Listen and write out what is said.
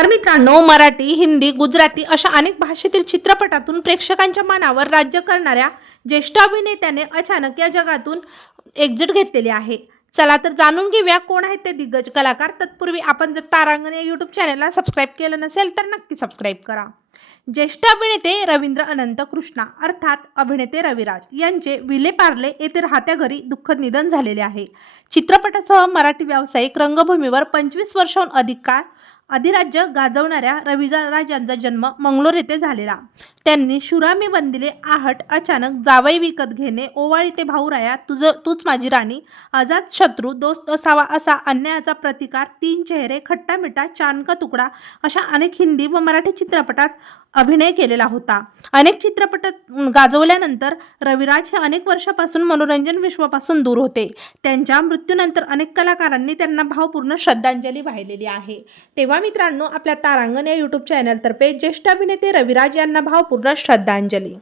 तर मित्रांनो मराठी हिंदी गुजराती अशा अनेक भाषेतील चित्रपटातून प्रेक्षकांच्या मनावर राज्य करणाऱ्या ज्येष्ठ अभिनेत्याने अचानक या जगातून एक्झिट घेतलेली आहे. चला तर जाणून घेऊया कोण आहेत ते दिग्गज कलाकार. तत्पूर्वी आपण जर तारांगण या यूट्यूब चॅनलला सबस्क्राईब केलं नसेल तर नक्की सबस्क्राईब करा. ज्येष्ठ अभिनेते रवींद्र अनंत कृष्णा अर्थात अभिनेते रविराज यांचे विले पार्ले येथे राहत्या घरी दुःखद निधन झालेले आहे. चित्रपटासह मराठी व्यावसायिक रंगभूमीवर पंचवीस वर्षाहून अधिक काळ अधिराज्य गाजवणाऱ्या रविराज यांचा जन्म मंगलोर येथे झालेला. त्यांनी शुरामी बंदिले आहट अचानक जावई विकत घेणे ओवाळी ते भाऊराया तुझं तूच माझी राणी आजाद शत्रू दोस्त असावा असा अन्यायाचा प्रतिकार तीन चेहरे खट्टा मिठा तुकडा अशा अनेक हिंदी व मराठी चित्रपटात अभिनय केलेला होता. अनेक चित्रपटात गाजवल्यानंतर रविराज हे अनेक वर्षापासून मनोरंजन विश्वापासून दूर होते. त्यांच्या मृत्यूनंतर अनेक कलाकारांनी त्यांना भावपूर्ण श्रद्धांजली वाहिलेली आहे. तेव्हा मित्रांनो आपल्या तारांगण या यूट्यूब चॅनलतर्फे ज्येष्ठ अभिनेते रविराज यांना भावपूर्ण पूर्ण श्रद्धांजली.